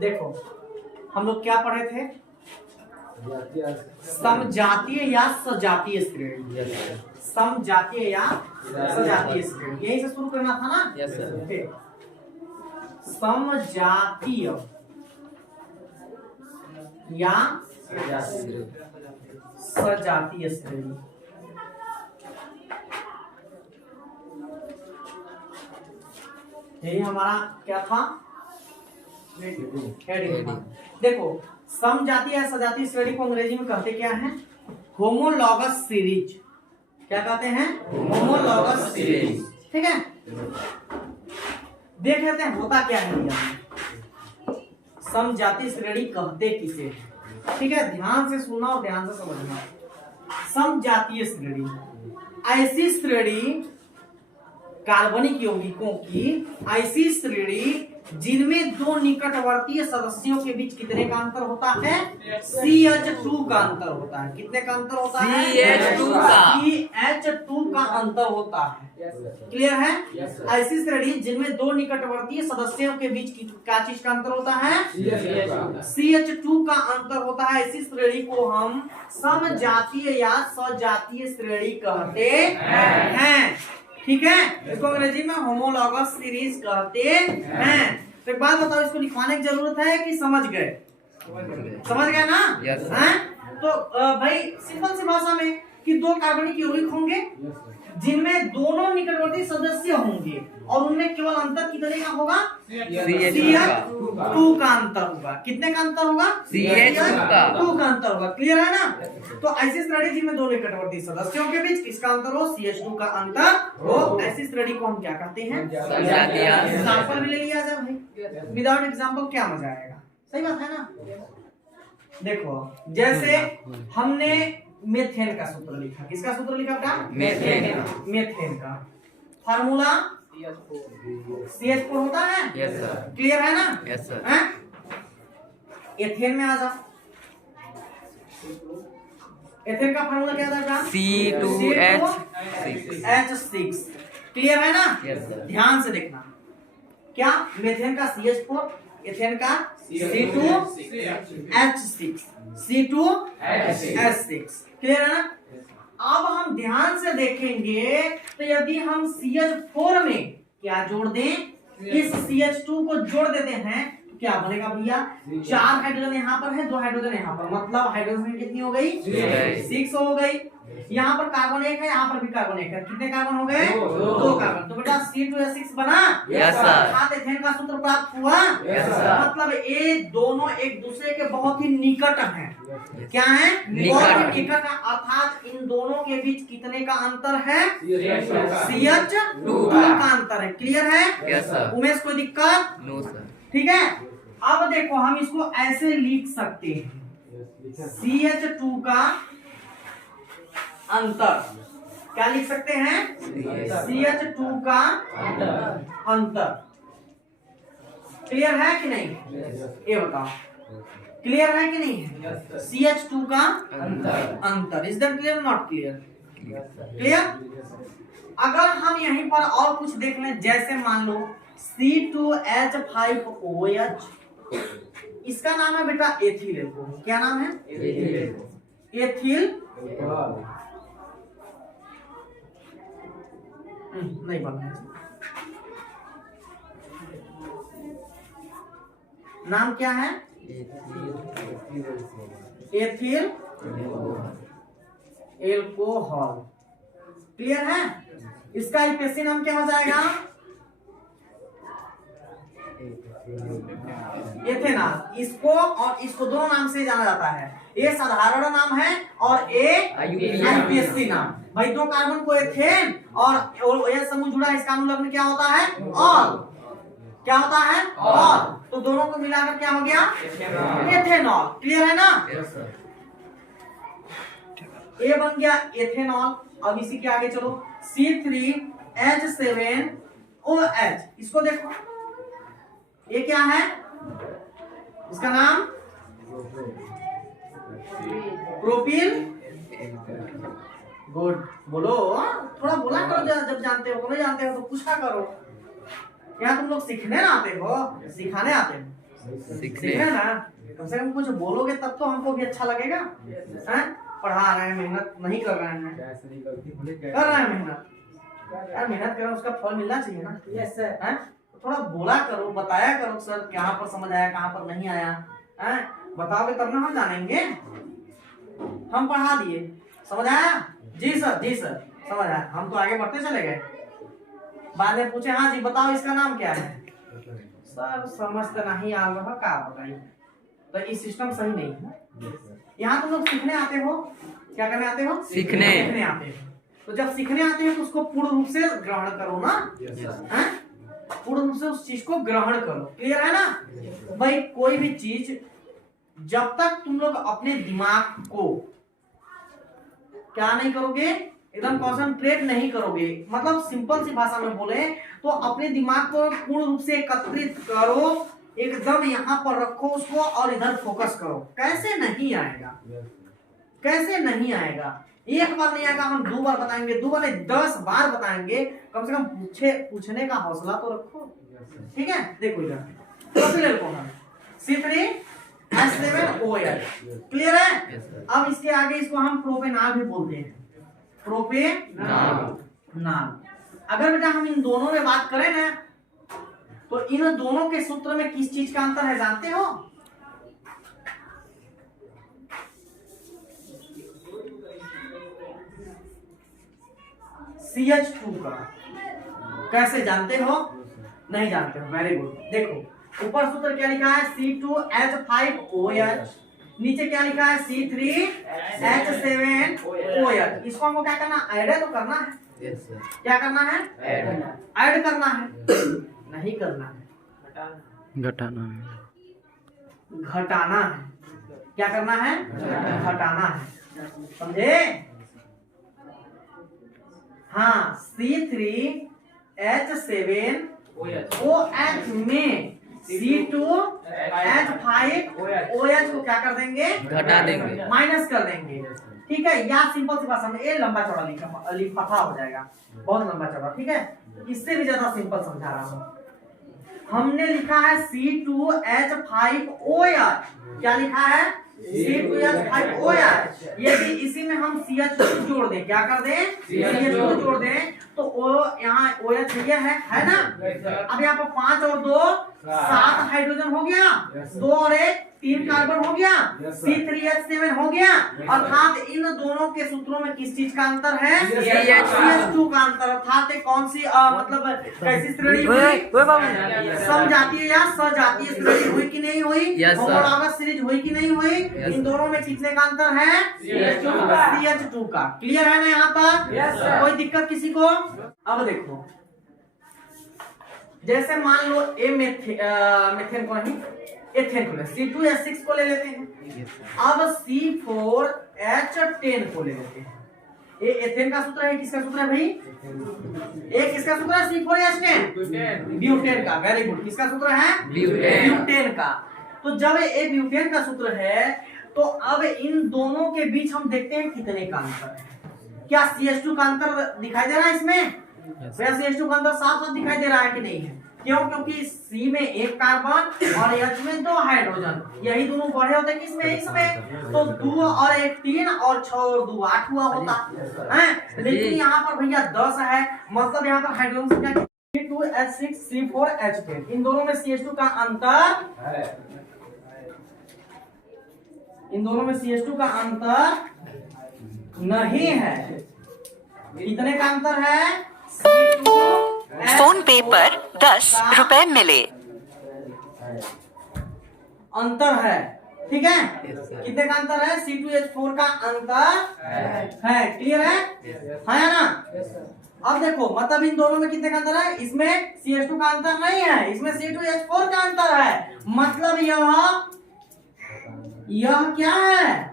देखो हम लोग क्या पढ़े थे, समजातीय या सजातीय श्रेणी, समजातीय या सजातीय श्रेणी, यही से शुरू करना था ना। Yes sir. समजातीय या सजातीय श्रेणी, यही हमारा क्या था हेडिंग। देखो समजातीय या सजातीय श्रेणी को अंग्रेजी में कहते क्या है, होमोलॉगस सीरीज। क्या कहते हैं, होमोलॉगस सीरीज। ठीक है, देख लेते हैं होता क्या है। समजातीय श्रेणी कहते किसे, ठीक है, ध्यान से सुनना और ध्यान से समझना। समजातीय श्रेणी ऐसी श्रेणी कार्बनिक यौगिकों की ऐसी श्रेणी जिनमें दो निकटवर्तीय सदस्यों के बीच कितने का अंतर होता है, CH2 का अंतर होता है। कितने का अंतर होता है, CH2 का अंतर होता है। क्लियर है। ऐसी श्रेणी जिनमें दो निकटवर्तीय सदस्यों के बीच क्या चीज का अंतर होता है, CH2 का अंतर होता है। ऐसी श्रेणी को हम समजातीय या सजातीय श्रेणी कहते हैं। ठीक है, इसको अंग्रेजी में होमोलॉगस सीरीज कहते हैं। तो एक बात बताओ, इसको लिखवाने की जरूरत है कि समझ गए, समझ गए ना। हैं? तो भाई सिंपल सी भाषा में कि दो कार्बनिक यौगिक होंगे जिनमें दोनों निकटवर्ती सदस्य होंगे और उनमें केवल अंतर कितने का होगा, CH2 का अंतर होगा। कितने का अंतर होगा, CH2 का अंतर होगा। क्लियर है ना। तो ऐसी श्रेणी जिनमें दो निकटवर्ती सदस्यों के बीच किसका अंतर हो, CH2 का अंतर हो, ऐसी श्रेणी को हम क्या कहते हैं, एग्जाम्पल भी ले लिया जाए भाई, विदाउट एग्जाम्पल क्या मजा आएगा। सही बात है ना। देखो जैसे हमने मेथेन का सूत्र लिखा, किसका सूत्र लिखा था, मेथेन का फार्मूला CH4 होता है। Yes sir. क्लियर है ना। Yes sir. एथेन में आ जाओ, एथेन का फार्मूला क्या था, C2H6। क्लियर है ना। Yes sir. ध्यान से देखना, क्या मेथेन का CH4, एथेन का C2H6। क्लियर है ना। अब हम ध्यान से देखेंगे तो यदि हम CH4 में क्या जोड़ दें, इस CH2 को जोड़ देते हैं तो क्या बनेगा भैया, 4 हाइड्रोजन यहाँ पर है, 2 हाइड्रोजन यहाँ पर, मतलब हाइड्रोजन कितनी हो गई, 6 हो गई। यहाँ पर कार्बन 1 है, यहाँ पर भी कार्बन 1 है, कितने कार्बन हो गए, 2 कार्बन। तो बेटा C2H6 बना। Yes sir. अर्थात एथेन का सूत्र प्राप्त हुआ। Yes sir. मतलब ये दोनों एक दूसरे के बहुत ही निकट हैं। क्या है, बहुत ही निकट है। अर्थात इन दोनों के बीच कितने का अंतर है, CH2 का अंतर है। क्लियर है। Yes sir. उमेश कोई दिक्कत, नो सर। ठीक है। अब देखो हम इसको ऐसे लिख सकते हैं, CH2 का अंतर क्या लिख सकते हैं, CH2 का अंतर। क्लियर है कि नहीं, ये बताओ, क्लियर है कि नहीं है, CH2 का अंतर। Is that clear, not clear, clear. अगर हम यहीं पर और कुछ देख लें, जैसे मान लो C2H5OH, इसका नाम है बेटा एथिल एल्कोहल। क्या नाम है, एथिल। नहीं बनना, नाम क्या है, एथिल एल्कोहल। क्लियर है। इसका आईपीएससी नाम क्या हो जाएगा, एथेनॉल। इसको और इसको दोनों नाम से जाना जाता है। ये साधारण नाम है और ये आईपीएससी नाम। भाई दो कार्बन को एथेन और ये समूह जुड़ा है, इसका अनुलग्न क्या होता है, ऑल। क्या होता है, ऑल। तो दोनों को मिलाकर क्या हो गया, एथेनॉल। क्लियर है ना। ये बन गया एथेनॉल। अब इसी के आगे चलो, C3H7OH, इसको देखो, ये क्या है, इसका नाम प्रोपिल। गुड, बोलो, थोड़ा बोला करो, जब जानते हो, नहीं जानते हो तो पूछा करो। यहाँ तुम लोग सीखने ना आते हो, सिखाने आते हो। सीखना ना, कम से कम कुछ बोलोगे तब तो हमको भी अच्छा लगेगा। हैं? पढ़ा रहे हैं, मेहनत नहीं कर रहे हैं, कर रहे हैं मेहनत, यार मेहनत कर रहे हैं, उसका फल मिलना चाहिए ना। Yes sir. हैं? थोड़ा बोला करो, बताया करो सर कहाँ पर समझ आया, कहाँ पर नहीं आया। हैं? बताओगे तब ना हम जानेंगे। हम पढ़ा दिए, समझ आया? जी सर, जी सर, समझ आया। हम तो आगे बढ़ते चले गए। बाद में पूछे, हाँ जी बताओ इसका नाम क्या है? सर समझ तो नहीं आ रहा, क्या बताइए। तो ये सिस्टम सही नहीं है। यहाँ तुम लोग सीखने आते हो, क्या करने आते हो? सीखने आते हो। तो जब सीखने आते हैं तो उसको पूर्ण रूप से ग्रहण करो ना। हैं? पूर्ण रूप से उस चीज को ग्रहण करो। क्लियर है ना? भाई कोई भी चीज जब तक तुम लोग अपने दिमाग को क्या नहीं करोगे, एकदम कॉन्सेंट्रेट नहीं करोगे, मतलब सिंपल सी भाषा में बोले तो अपने दिमाग को पूर्ण रूप से एकत्रित करो, एकदम यहाँ पर रखो उसको और इधर फोकस करो। कैसे नहीं आएगा, कैसे नहीं आएगा? एक बार नहीं आएगा, हम 2 बार बताएंगे, 2 बार नहीं 10 बार बताएंगे, कम से कम पूछने का हौसला तो रखो। ठीक है, देखो इधर प्रोपिलेन को हम C3H7OH, क्लियर है? अब इसके आगे इसको हम प्रोपेनॉल भी बोलते हैं, प्रोपेनॉल। अगर बेटा हम इन दोनों में बात करें ना, तो इन दोनों के सूत्र में किस चीज का अंतर है जानते हो? CH2 का। कैसे जानते हो? नहीं जानते हो, वेरी गुड। देखो ऊपर सूत्र क्या लिखा है? C2H5OH, नीचे क्या लिखा है? C3H7OH। इसको हमको क्या करना? ऐड तो करना है। क्या करना है? ऐड करना है, नहीं करना है, घटाना है। घटाना है। क्या करना है? घटाना है, समझे? हाँ, C3H7OH में C2H5OH को क्या कर देंगे? घटा देंगे, माइनस कर देंगे। ठीक है, या सिंपल सी भाषा में ये लंबा चौड़ा लिखा हो जाएगा, बहुत लंबा चौड़ा। ठीक है, इससे भी ज्यादा सिंपल समझा रहा हूँ। हमने लिखा है C2H5OH, क्या लिखा है? C2H5OH। यदि इसी में हम CH2 जोड़ दें, क्या कर दें? CH2 जोड़ दें, तो ओ यहाँ OH ये है ना? अब यहाँ पर 5 और 2 7 हाइड्रोजन हो गया, 2 और 1 3 कार्बन हो गया, C3H7 हो गया। अर्थात इन दोनों के सूत्रों में किस चीज का अंतर है? CH2 का अंतर। अर्थात कौन सी मतलब कैसी श्रेणी हुई? समजातीय या सजातीय श्रेणी हुई कि नहीं हुई? होमोलॉगस सीरीज हुई कि नहीं हुई? इन दोनों में कितने का अंतर है? CH2 का। क्लियर है ना यहाँ तक? कोई दिक्कत किसी को? अब देखो, जैसे मान लो मेथेन को नहीं, एथेन को ले, C2H6 को ले लेते हैं। अब C4H10 को ले लेते हैं। ये एथेन का सूत्र है, किसका सूत्र है भाई? ये किसका सूत्र है? C4H10, ब्यूटेन का। वेरी गुड, किसका सूत्र है? ब्यूटेन का। तो जब ये ब्यूटेन का सूत्र है, तो अब इन दोनों के बीच हम देखते हैं कितने का अंतर है। क्या CH2 का अंतर दिखाई दे रहा है इसमें? CH2 का अंतर साफ साफ दिखाई दे रहा है कि नहीं है? क्यों? क्योंकि C में 1 कार्बन और H में 2 हाइड्रोजन, यही दोनों बढ़े होते किसमें? इसमें। तो 2 और 1 3 और 6 और 2 8 हुआ होता है। लेकिन यहाँ पर भैया 10 है, मतलब यहाँ पर हाइड्रोजन संख्या C2H6 C4H10, इन दोनों में CH2 का अंतर, इन दोनों में CH2 का अंतर नहीं है। कितने का अंतर है? फोन पे पर 10 रुपए मिले। अंतर है, ठीक है? कितने का अंतर है? C2H4 का अंतर है। क्लियर है? है ना? अब देखो, मतलब इन दोनों में कितने का अंतर है? इसमें CH2 का अंतर नहीं है, इसमें C2H4 का अंतर है। मतलब यह क्या है?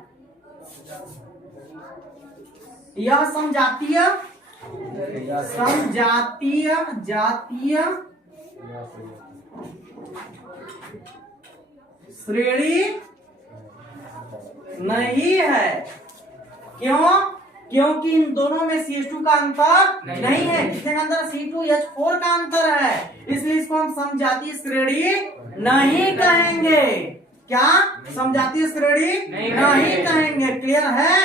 यह समजातीय जातीय श्रेणी नहीं है। क्यों? क्योंकि इन दोनों में CH2 का अंतर नहीं है। किसके अंदर? C2H4 का अंतर है, इसलिए इसको हम समजातीय श्रेणी नहीं कहेंगे। क्या? समजातीय श्रेणी नहीं कहेंगे। क्लियर है?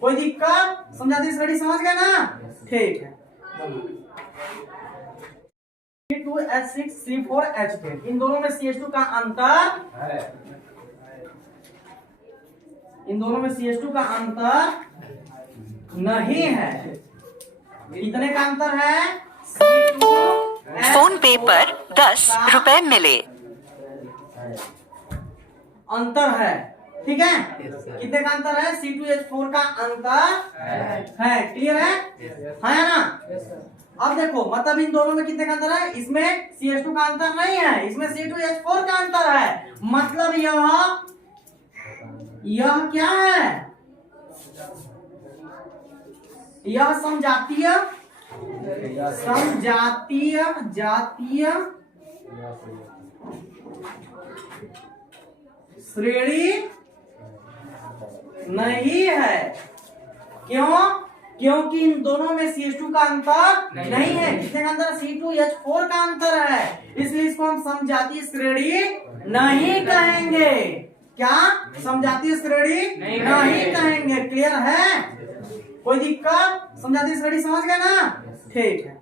कोई दिक्कत? समजातीय श्रेणी समझ गए ना? ठीक है। C2H6C4H10 इन दोनों में CH2 का अंतर है, इन दोनों में CH2 का अंतर नहीं है। कितने का अंतर है? फोन पे पर 10 रुपए मिले। अंतर है, ठीक है। कितने का अंतर है? C2H4 का अंतर है। क्लियर है? है ना? अब देखो, मतलब इन दोनों में कितने का अंतर है? इसमें CH2 का अंतर नहीं है, इसमें C2H4 का अंतर है। मतलब यह क्या है? यह समजातीय जातीय श्रेणी नहीं है। क्यों? क्योंकि इन दोनों में CH2 का अंतर नहीं है। किसके अंदर? C2H4 का अंतर है, इसलिए इसको हम समजातीय श्रेणी नहीं कहेंगे। क्या? समजातीय श्रेणी नहीं कहेंगे। क्लियर है? कोई दिक्कत? समजातीय श्रेणी समझ गए ना? ठीक है।